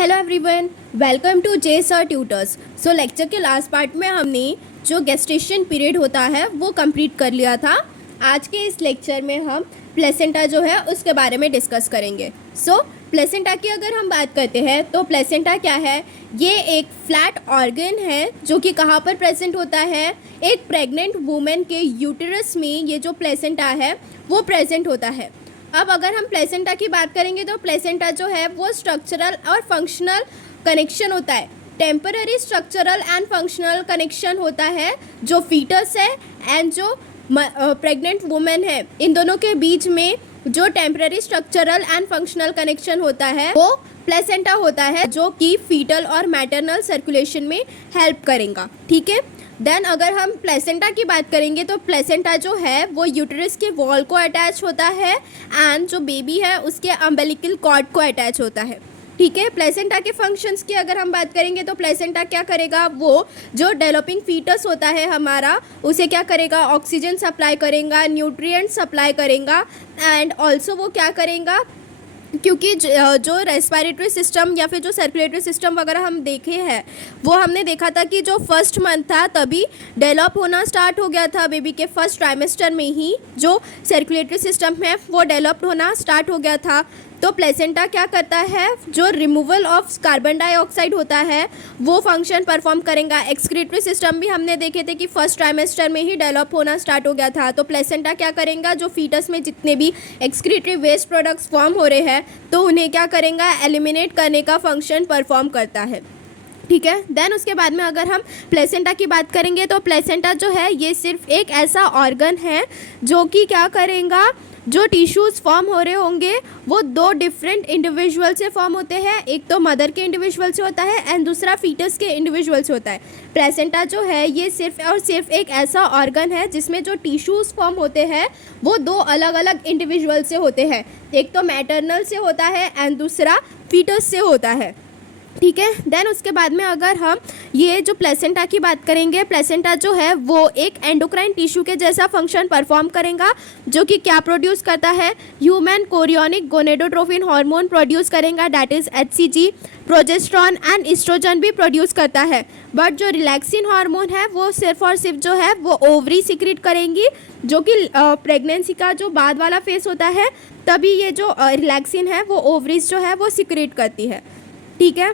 Hello everyone, welcome to J sir tutors. So lecture के last part में हमने जो गेस्टेशन पीरियड होता है वो कंप्लीट कर लिया था। आज के इस लेक्चर में हम प्लेसेंटा जो है उसके बारे में डिस्कस करेंगे। सो प्लेसेंटा की अगर हम बात करते हैं तो प्लेसेंटा क्या है? ये एक फ्लैट ऑर्गन है जो कि कहाँ पर प्रेजेंट होता है? एक प्रेग्नेंट वुमेन के यूटेरस में ये जो प्लेसेंटा है वो प्रेजेंट होता है। अब अगर हम प्लेसेंटा की बात करेंगे तो प्लेसेंटा जो है वो स्ट्रक्चरल और फंक्शनल कनेक्शन होता है। Temporary structural and functional connection होता है जो फीटस है एंड जो प्रेग्नेंट वुमेन है, इन दोनों के बीच में जो temporary structural and functional connection होता है वो प्लेसेंटा होता है, जो कि फीटल और मैटरनल सर्कुलेशन में हेल्प करेगा। ठीक है। देन अगर हम प्लेसेंटा की बात करेंगे तो प्लेसेंटा जो है वो यूटेरस के वॉल को अटैच होता है एंड जो बेबी है उसके अम्बिलिकल कॉर्ड को अटैच होता है। ठीक है। प्लेसेंटा के फंक्शंस की अगर हम बात करेंगे तो प्लेसेंटा क्या करेगा? वो जो डेवलपिंग फीटस होता है हमारा, उसे क्या करेगा? ऑक्सीजन सप्लाई करेगा, न्यूट्रिएंट सप्लाई करेगा एंड ऑल्सो वो क्या करेगा, क्योंकि जो रेस्पिरेटरी सिस्टम या फिर जो सर्कुलेटरी सिस्टम वगैरह हम देखे हैं वो हमने देखा था कि जो फर्स्ट मंथ था तभी डेवलप होना स्टार्ट हो गया था। बेबी के फर्स्ट ट्राइमेस्टर में ही जो सर्कुलेटरी सिस्टम है वो डेवलप्ड होना स्टार्ट हो गया था। तो प्लेसेंटा क्या करता है? जो रिमूवल ऑफ कार्बन डाइऑक्साइड होता है वो फंक्शन परफॉर्म करेगा। एक्सक्रीटरी सिस्टम भी हमने देखे थे कि फर्स्ट ट्राइमेस्टर में ही डेवलप होना स्टार्ट हो गया था। तो प्लेसेंटा क्या करेगा? जो फीटस में जितने भी एक्सक्रीटरी वेस्ट प्रोडक्ट्स फॉर्म हो रहे हैं तो उन्हें क्या करेगा? एलिमिनेट करने का फंक्शन परफॉर्म करता है। ठीक है। देन उसके बाद में अगर हम प्लेसेंटा की बात करेंगे तो प्लेसेंटा जो है ये सिर्फ एक ऐसा ऑर्गन है जो कि क्या करेगा? जो टिश्यूज़ फॉर्म हो रहे होंगे वो दो डिफरेंट इंडिविजुअल से फॉर्म होते हैं। एक तो मदर के इंडिविजुअल से होता है एंड दूसरा फीटस के इंडिविजुअल से होता है। प्लेसेंटा जो है ये सिर्फ और सिर्फ एक ऐसा ऑर्गन है जिसमें जो टिश्यूज़ फॉर्म होते हैं वो दो अलग अलग इंडिविजुअल से होते हैं। एक तो मैटरनल से होता है एंड दूसरा फीटस से होता है। ठीक है। देन उसके बाद में अगर हम ये जो प्लेसेंटा की बात करेंगे, प्लेसेंटा जो है वो एक एंडोक्राइन टिश्यू के जैसा फंक्शन परफॉर्म करेगा, जो कि क्या प्रोड्यूस करता है? Human chorionic gonadotrophin hormone produce करेगा, that is HCG। Progesterone and oestrogen भी प्रोड्यूस करता है। बट जो रिलैक्सिन हार्मोन है वो सिर्फ और सिर्फ जो है वो ओवरी सिक्रीट करेंगी, जो कि प्रेगनेंसी का जो बाद वाला फेस होता है तभी ये जो रिलैक्सिन है वो ओवरीज जो है वो सिक्रीट करती है। ठीक है।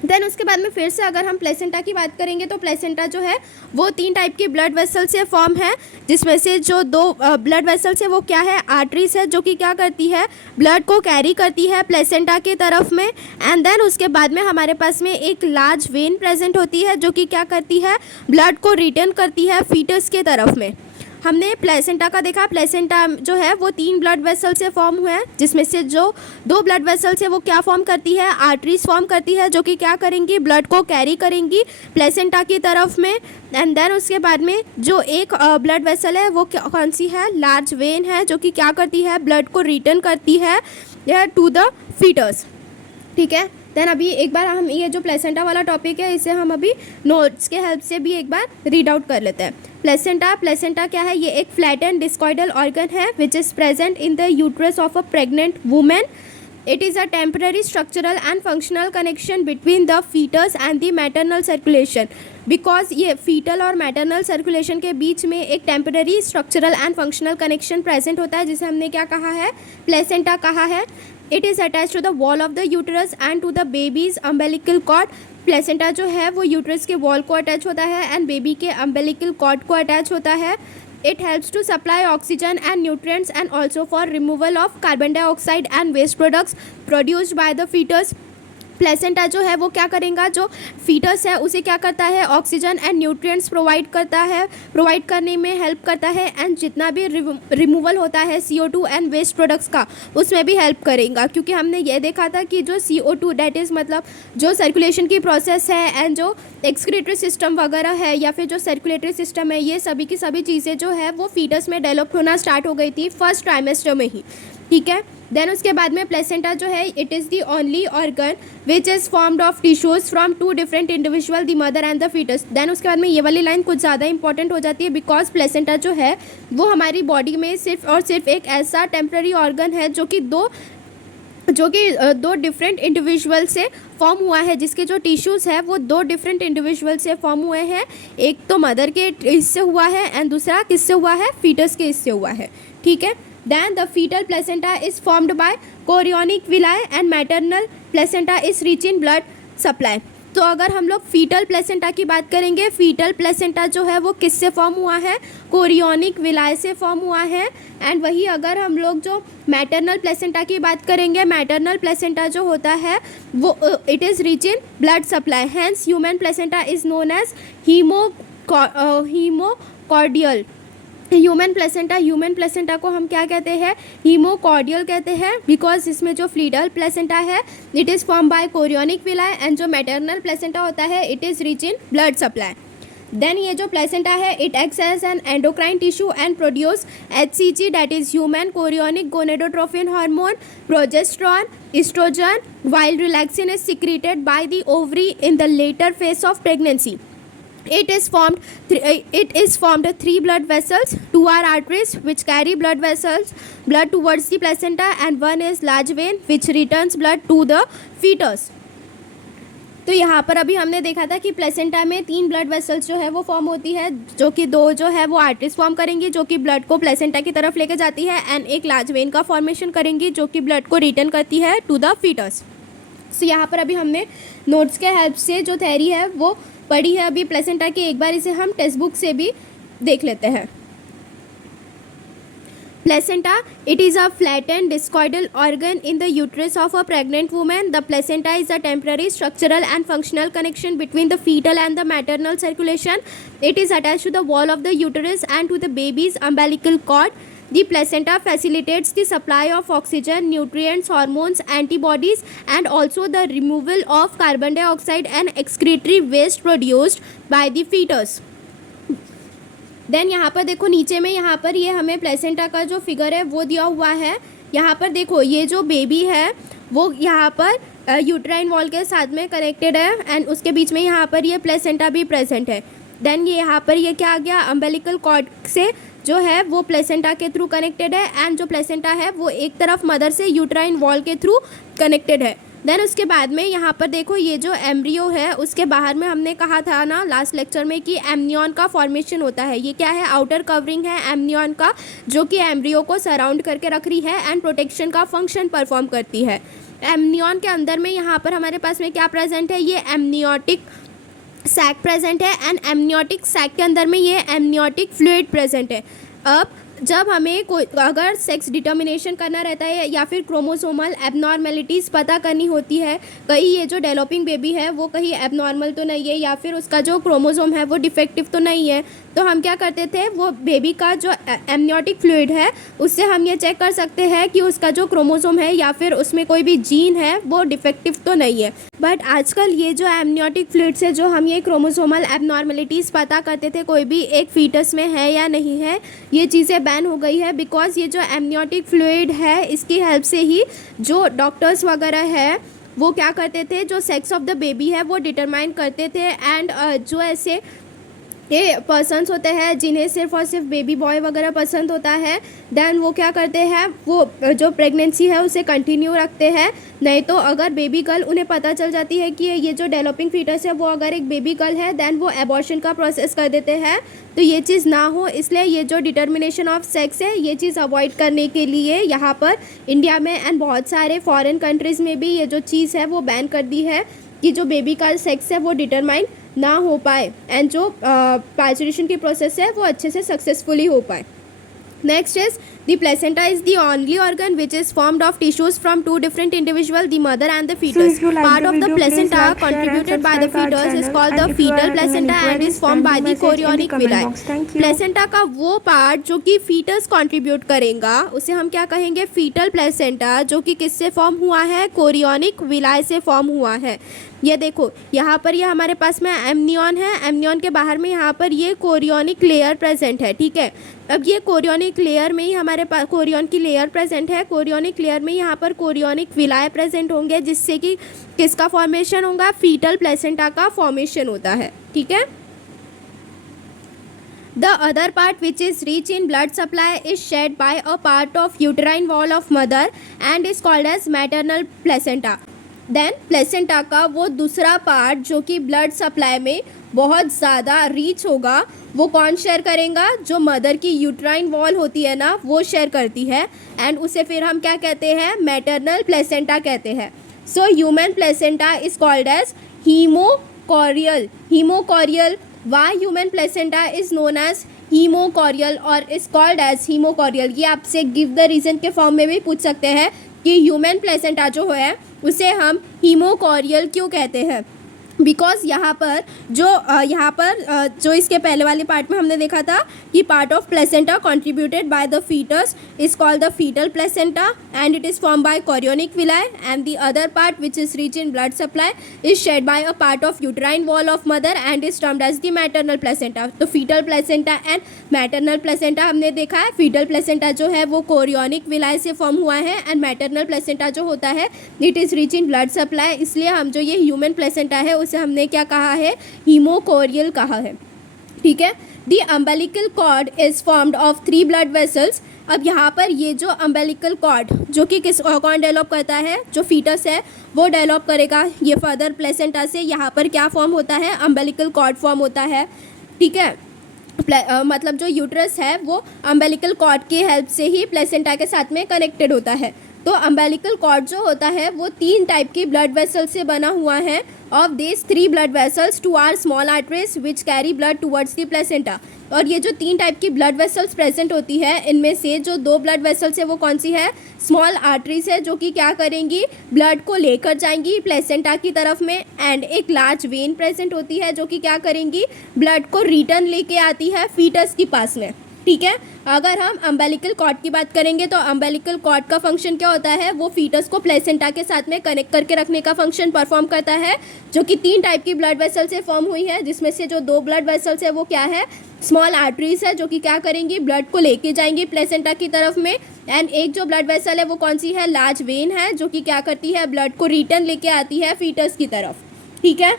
देन उसके बाद में फिर से अगर हम प्लेसेंटा की बात करेंगे तो प्लेसेंटा जो है वो 3 टाइप की ब्लड वेसल से फॉर्म है, जिसमें से जो 2 ब्लड वेसल्स है वो क्या है? आर्टरीज है, जो कि क्या करती है? ब्लड को कैरी करती है प्लेसेंटा के तरफ में। एंड देन उसके बाद में हमारे पास में एक लार्ज वेन प्रेजेंट होती है जो कि क्या करती है? ब्लड को रिटर्न करती है फीटस के तरफ में। हमने प्लेसेंटा का देखा, प्लेसेंटा जो है वो 3 ब्लड वेसल से फॉर्म हुआ है, जिसमें से जो 2 ब्लड वेसल्स है वो क्या फॉर्म करती है? आर्टरीज फॉर्म करती है, जो कि क्या करेंगी? ब्लड को कैरी करेंगी प्लेसेंटा की तरफ में। एंड देन उसके बाद में जो एक ब्लड वेसल है वो कौन सी है? लार्ज वेन है, जो कि क्या करती है? ब्लड को रिटर्न करती है टू द फीटस। ठीक है। देन अभी एक बार हम ये जो प्लेसेंटा वाला टॉपिक है इसे हम अभी नोट्स के हेल्प से भी एक बार रीड आउट कर लेते हैं। प्लेसेंटा क्या है? ये एक फ्लैटेंड डिस्कॉइडल ऑर्गन है which is present in the uterus of a pregnant women. It is a temporary structural and functional connection between the fetus and the maternal circulation, because ये fetal और maternal circulation के बीच में एक temporary structural and functional connection present होता है, जिसे हमने क्या कहा है? placenta कहा है। It is attached to the wall of the uterus and to the baby's umbilical cord। Placenta जो है वो यूट्रस के वॉल को अटैच होता है एंड बेबी के अम्बिलिकल कॉर्ड को अटैच होता है। It helps to supply oxygen and nutrients and also for removal of carbon dioxide and waste products produced by the fetus। Placenta जो है वो क्या करेगा? जो फीटस है उसे क्या करता है? ऑक्सीजन एंड न्यूट्रिएंट्स प्रोवाइड करता है, प्रोवाइड करने में हेल्प करता है एंड जितना भी रिमूवल होता है CO2 एंड वेस्ट प्रोडक्ट्स का उसमें भी हेल्प करेगा। क्योंकि हमने ये देखा था कि जो CO2 डेट इज़ मतलब जो सर्कुलेशन की प्रोसेस है एंड जो एक्सक्रीटरी सिस्टम वगैरह है या फिर जो सर्कुलेटरी सिस्टम है, ये सभी की सभी चीज़ें जो है वो फीटस में डेवलप होना स्टार्ट हो गई थी फर्स्ट ट्राइमेस्टर में ही। ठीक है। देन उसके बाद में प्लेसेंटा जो है it is the only organ which is formed of tissues from 2 different individual, the mother and the fetus. Then उसके बाद में ये वाली लाइन कुछ ज़्यादा इंपॉर्टेंट हो जाती है, बिकॉज प्लेसेंटा जो है वो हमारी बॉडी में सिर्फ और सिर्फ एक ऐसा टेम्प्रेरी ऑर्गन है जो कि 2 जो कि दो डिफरेंट इंडिविजुअल से फॉर्म हुआ है, जिसके जो टिश्यूज़ है वो दो डिफरेंट इंडिविजुअल से फॉर्म हुए हैं। एक तो मदर के इससे हुआ है एंड दूसरा किससे हुआ है, फीटस के इससे हुआ है, ठीक है। Then the fetal placenta is formed by chorionic villi and maternal placenta is rich in blood supply. तो अगर हम लोग फीटल प्लेसेंटा की बात करेंगे, फीटल प्लेसेंटा जो है वो किससे फॉर्म हुआ है, कोरियोनिक विलाय से फॉर्म हुआ है। एंड वही अगर हम लोग जो मैटरनल प्लेसेंटा की बात करेंगे, मैटरनल प्लेसेंटा जो होता है वो it is rich in blood supply, hence human placenta is known as हीमोकॉर्डियल। ह्यूमन प्लेसेंटा को हम क्या कहते हैं, हीमोकॉर्डियल कहते हैं, बिकॉज इसमें जो फीटल प्लेसेंटा है it is form by chorionic villi and जो मैटरनल प्लेसेंटा होता है it is rich in blood supply. Then ये जो प्लेसेंटा है it acts as an endocrine tissue and produce HCG that is human chorionic gonadotrophin hormone, progesterone, estrogen, while relaxin is secreted by the ovary in the later phase of pregnancy. It is formed three blood vessels. Two are arteries which carry blood towards the placenta, and one is large vein which returns blood to the fetus. तो यहाँ पर अभी हमने देखा था कि placenta में 3 blood vessels जो है वो फॉर्म होती है, जो कि 2 जो है वो आर्टरीज फॉर्म करेंगी जो कि ब्लड को प्लेसेंटा की तरफ लेके जाती है, एंड एक लार्ज वेन का फॉर्मेशन करेंगी जो कि ब्लड को रिटर्न करती है टू द फीटस। सो यहाँ पर अभी हमने नोट्स के हेल्प से जो थ्योरी है वो पढ़ी है अभी प्लेसेंटा की, एक बार इसे हम टेक्स्ट बुक से भी देख लेते हैं। Placenta, it is a flattened discoidal organ in the uterus of a pregnant woman. The placenta is a temporary structural and functional connection between the fetal and the maternal circulation. It is attached to the wall of the uterus and to the baby's umbilical cord. The placenta facilitates the supply of oxygen, nutrients, hormones, antibodies, and also the removal of carbon dioxide and excretory waste produced by the fetus. Then यहाँ पर देखो नीचे में यहाँ पर ये हमें placenta का जो फिगर है वो दिया हुआ है। यहाँ पर देखो ये जो बेबी है वो यहाँ पर यूट्राइन वॉल के साथ में कनेक्टेड है एंड उसके बीच में यहाँ पर ये प्लेसेंटा भी प्रेजेंट है। देन ये यहाँ पर ये क्या आ गया, अम्बिलिकल कॉर्ड से जो है वो प्लेसेंटा के थ्रू कनेक्टेड है, एंड जो प्लेसेंटा है वो एक तरफ मदर से यूट्राइन वॉल के थ्रू कनेक्टेड है। देन उसके बाद में यहाँ पर देखो ये जो एम्ब्रियो है उसके बाहर में हमने कहा था ना लास्ट लेक्चर में कि एमनियन का फॉर्मेशन होता है। ये क्या है, आउटर कवरिंग है एमनियन का जो कि एम्ब्रियो को सराउंड करके रख रही है एंड प्रोटेक्शन का फंक्शन परफॉर्म करती है। एमनियन के अंदर में यहाँ पर हमारे पास में क्या प्रेजेंट है, ये एमनियोटिक सैक प्रेजेंट है, एंड एमनियोटिक सैक के अंदर में ये एमनियोटिक फ्लूइड प्रेजेंट है। अब जब हमें कोई अगर सेक्स डिटर्मिनेशन करना रहता है या फिर क्रोमोसोमल एबनॉर्मेलिटीज़ पता करनी होती है, कहीं ये जो डेवलपिंग बेबी है वो कहीं एबनॉर्मल तो नहीं है या फिर उसका जो क्रोमोसोम है वो डिफेक्टिव तो नहीं है, तो हम क्या करते थे, वो बेबी का जो एमनियोटिक फ्लूइड है उससे हम ये चेक कर सकते हैं कि उसका जो क्रोमोसोम है या फिर उसमें कोई भी जीन है वो डिफेक्टिव तो नहीं है। बट आजकल ये जो एमनियोटिक फ्लूइड से जो हम ये क्रोमोसोमल एबनॉर्मेलिटीज़ पता करते थे कोई भी एक फीटस में है या नहीं है, ये चीज़ें बैन हो गई है, बिकॉज ये जो एमनियोटिक फ्लूइड है इसकी हेल्प से ही जो डॉक्टर्स वगैरह है वो क्या करते थे, जो सेक्स ऑफ द बेबी है वो डिटरमाइन करते थे। एंड जो ऐसे ये पर्सन्स होते हैं जिन्हें सिर्फ और सिर्फ बेबी बॉय वगैरह पसंद होता है, देन वो क्या करते हैं, वो जो प्रेगनेंसी है उसे कंटिन्यू रखते हैं। नहीं तो अगर बेबी गर्ल उन्हें पता चल जाती है कि ये जो डेवलपिंग फीटस है वो अगर एक बेबी गर्ल है, देन वो एबॉर्शन का प्रोसेस कर देते हैं। तो ये चीज़ ना हो इसलिए ये जो डिटर्मिनेशन ऑफ सेक्स है ये चीज़ अवॉइड करने के लिए यहाँ पर इंडिया में एंड बहुत सारे फॉरेन कंट्रीज़ में भी ये जो चीज़ है वो बैन कर दी है कि जो बेबी का सेक्स है वो डिटरमाइन ना हो पाए एंड जो पार्चुरेशन की प्रोसेस है वो अच्छे से सक्सेसफुली हो पाए। Next is the placenta is the only organ which is formed of tissues from 2 different individual, the mother and the foetus. Part of the placenta contributed by the foetus is called the fetal placenta and is formed by the chorionic villi. Placenta का वो part जो कि foetus contribute करेगा उसे हम क्या कहेंगे, fetal placenta, जो कि किससे फॉर्म हुआ है, कोरियोनिक विलाई से फॉर्म हुआ है। ये देखो यहाँ पर ये हमारे पास में एमनियन है, एमनियन के बाहर में यहाँ पर ये कोरियोनिक लेयर प्रेजेंट है, ठीक है। अब ये कोरियोनिक लेयर में ही हमारे पास कोरियोन की लेयर प्रेजेंट है, कोरियोनिक लेयर में यहाँ पर कोरियोनिक विलाय प्रेजेंट होंगे जिससे कि किसका फॉर्मेशन होगा, फीटल प्लेसेंटा का फॉर्मेशन होता है, ठीक है। The other part which is rich in blood supply is shed by a part of uterine wall of mother and is called as maternal placenta. Then placenta का वो दूसरा part जो कि ब्लड सप्लाई में बहुत ज़्यादा रीच होगा वो कौन शेयर करेगा, जो मदर की यूट्राइन वॉल होती है ना वो शेयर करती है, एंड उसे फिर हम क्या कहते हैं, मैटरनल प्लेसेंटा कहते हैं. So human placenta is called as haemochorial. Haemochorial, why human placenta is known as haemochorial और इज कॉल्ड एज हीमोकॉरियल. ये आपसे गिव द रीज़न के फॉर्म में भी पूछ सकते हैं कि ह्यूमन प्लेसेंटा जो है उसे हम हीमोकॉरियल क्यों कहते हैं. बिकॉज यहाँ पर जो इसके पहले वाले पार्ट में हमने देखा था कि part of placenta contributed by the foetus is called the fetal placenta and it is form by chorionic villi, and the other part which is rich in blood supply is shed by a part of uterine wall of mother and is termed as the maternal placenta. तो foetal placenta and maternal placenta हमने देखा है. Fetal placenta जो है वो chorionic villi से form हुआ है एंड मैटरनल प्लेसेंटा जो होता है it is rich in blood supply. इसलिए हम जो ये ह्यूमन प्लेसेंटा है उसे हमने क्या कहा है, हीमोकॉरियल कहा है. ठीक है. The umbilical cord is formed of 3 blood vessels. अब यहाँ पर ये जो अम्बेलिकल कॉर्ड जो कि किस कौन डेवलप करता है, जो फीटस है वो डेवलप करेगा ये फर्दर प्लेसेंटा से. यहाँ पर क्या फॉर्म होता है, अम्बेलिकल कॉर्ड फॉर्म होता है. ठीक है. मतलब जो यूट्रस है वो अम्बेलिकल कॉर्ड की हेल्प से ही प्लेसेंटा के साथ में कनेक्टेड होता है. तो अम्बेलिकल कॉर्ड जो होता है वो 3 टाइप की ब्लड वेसल से बना हुआ है. Of this 3 blood vessels 2 are small arteries which carry blood towards the placenta. और ये जो 3 टाइप की ब्लड वेसल्स प्रेजेंट होती है इनमें से जो 2 ब्लड वेसल्स है वो कौन सी है, स्मॉल आर्टरीज है जो कि क्या करेंगी, ब्लड को लेकर जाएंगी प्लेसेंटा की तरफ में, एंड एक लार्ज वेन प्रेजेंट होती है जो कि क्या करेंगी, ब्लड को रिटर्न लेके आती है फीटस के पास में. ठीक है. अगर हम अम्बेलिकल कॉर्ड की बात करेंगे तो अम्बेलिकल कॉर्ड का फंक्शन क्या होता है, वो फीटस को प्लेसेंटा के साथ में कनेक्ट करके रखने का फंक्शन परफॉर्म करता है, जो कि 3 टाइप की ब्लड वेसल से फॉर्म हुई है, जिसमें से जो 2 ब्लड वेसल्स है वो क्या है, स्मॉल आर्टरीज है जो कि क्या करेंगी, ब्लड को लेके जाएंगी प्लेसेंटा की तरफ में, एंड एक जो ब्लड वेसल है वो कौन सी है, लार्ज वेन है जो कि क्या करती है, ब्लड को रिटर्न लेके आती है फीटस की तरफ. ठीक है.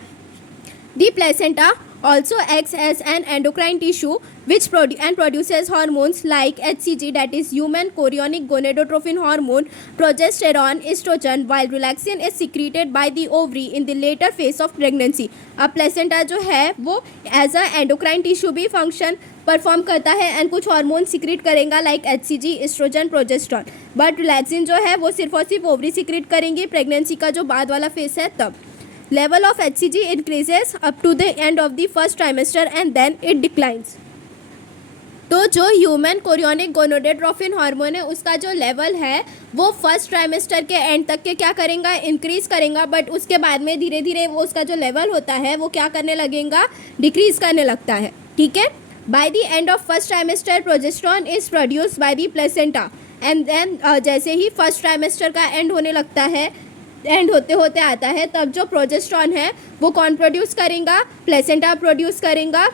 The placenta also acts as an endocrine tissue which produces hormones like HCG, that is human chorionic gonadotrophin hormone, progesterone, estrogen, while relaxin is secreted by the ovary in the later phase of pregnancy. अब placenta जो है वो as a endocrine tissue भी function perform करता है and कुछ hormone secrete करेगा like HCG, oestrogen, progesterone, but relaxin जो है वो सिर्फ और सिर्फ ओवरी सिक्रेट करेंगे प्रेगनेंसी का जो बाद वाला फेज है तब. Level of HCG increases up to the end of the first trimester and then it declines. तो जो ह्यूमन कोरियोनिक गोनाडोट्रोफिन हार्मोन है उसका जो लेवल है वो फर्स्ट ट्राइमेस्टर के एंड तक के क्या करेगा, इंक्रीज करेगा, बट उसके बाद में धीरे धीरे वो उसका जो लेवल होता है वो क्या करने लगेगा, डिक्रीज करने लगता है. ठीक है. By the end of first trimester progesterone is produced by the placenta, and then जैसे ही फर्स्ट ट्राइमेस्टर का एंड होने लगता है, एंड होते होते आता है, तब जो प्रोजेस्टेरॉन है वो कौन प्रोड्यूस करेगा, प्लेसेंटा प्रोड्यूस करेगा.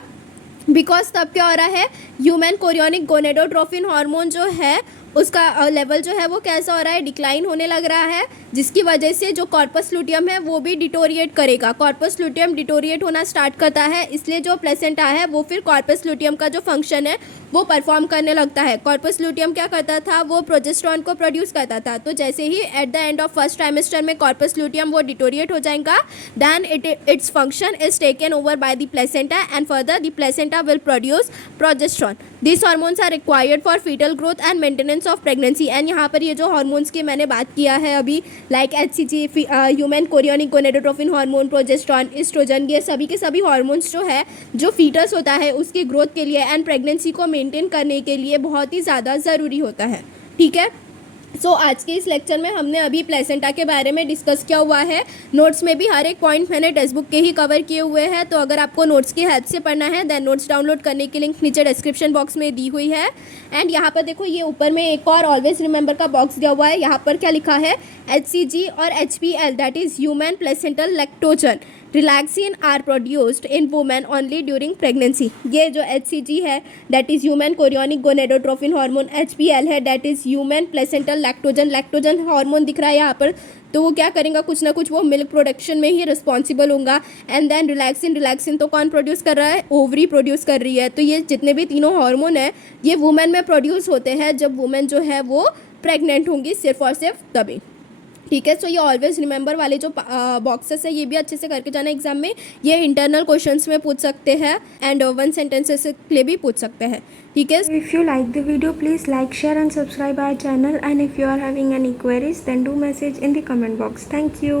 बिकॉज तब क्या हो रहा है, ह्यूमन कोरियोनिक गोनाडोट्रोफिन हार्मोन जो है उसका लेवल जो है वो कैसा हो रहा है, डिक्लाइन होने लग रहा है, जिसकी वजह से जो कॉर्पस लुटियम है वो भी डिटोरिएट करेगा. कॉर्पस लुटियम डिटोरिएट होना स्टार्ट करता है, इसलिए जो प्लेसेंटा है वो फिर कॉर्पस लुटियम का जो फंक्शन है वो परफॉर्म करने लगता है. कॉर्पस लुटियम क्या करता था, वो प्रोजेस्टेरॉन को प्रोड्यूस करता था. तो जैसे ही at the end of first trimester में कॉर्पस लुटियम वो डिटोरिएट हो जाएगा, then its function is taken over by the placenta and further the placenta will produce progesterone. This hormones are required for fetal growth and maintenance of pregnancy. And यहाँ पर ये जो hormones की मैंने बात किया है अभी, like HCG, human chorionic gonadotrophin hormone, progesterone, oestrogen, ये सभी के सभी हार्मोन्स जो है जो फीटस होता है उसकी ग्रोथ के लिए एंड प्रेगनेंसी को मेंटेन करने के लिए बहुत ही ज़्यादा ज़रूरी होता है. ठीक है. सो आज के इस लेक्चर में हमने अभी प्लेसेंटा के बारे में डिस्कस किया हुआ है. नोट्स में भी हर एक पॉइंट मैंने टेक्स्ट बुक के ही कवर किए हुए हैं, तो अगर आपको नोट्स की हेल्प से पढ़ना है देन नोट्स डाउनलोड करने की लिंक नीचे डिस्क्रिप्शन बॉक्स में दी हुई है. एंड यहाँ पर देखो ये ऊपर में एक और ऑलवेज रिमेंबर का बॉक्स दिया हुआ है. यहाँ पर क्या लिखा है, HCG और HPL, that is human placental lactogen, relaxin are produced in women only during pregnancy. ये जो HCG है that is human chorionic gonadotrophin hormone, HPL है that is human placental lactogen hormone दिख रहा है यहाँ पर। तो वो क्या करेंगे, कुछ ना कुछ वो मिल्क प्रोडक्शन में ही रिस्पॉन्सिबल होगा। एंड देन रिलैक्सिन तो कौन प्रोड्यूस कर रहा है, ओवरी प्रोड्यूस कर रही है। तो ये जितने भी तीनों हार्मोन है ये वुमेन में प्रोड्यूस होते हैं जब वुमेन जो है वो प्रेग्नेंट होंगी, सिर्फ और सिर्फ तभी। ठीक है। सो ये ऑलवेज रिमेंबर वाले जो बॉक्सेस है ये भी अच्छे से करके जाना एग्जाम में। ये इंटरनल क्वेश्चंस में पूछ सकते हैं एंड 1 सेंटेंसेस के लिए भी पूछ सकते हैं। ठीक है। If you like the video, please like, share and subscribe our channel, and if you are having any queries then do message in the comment box. Thank you.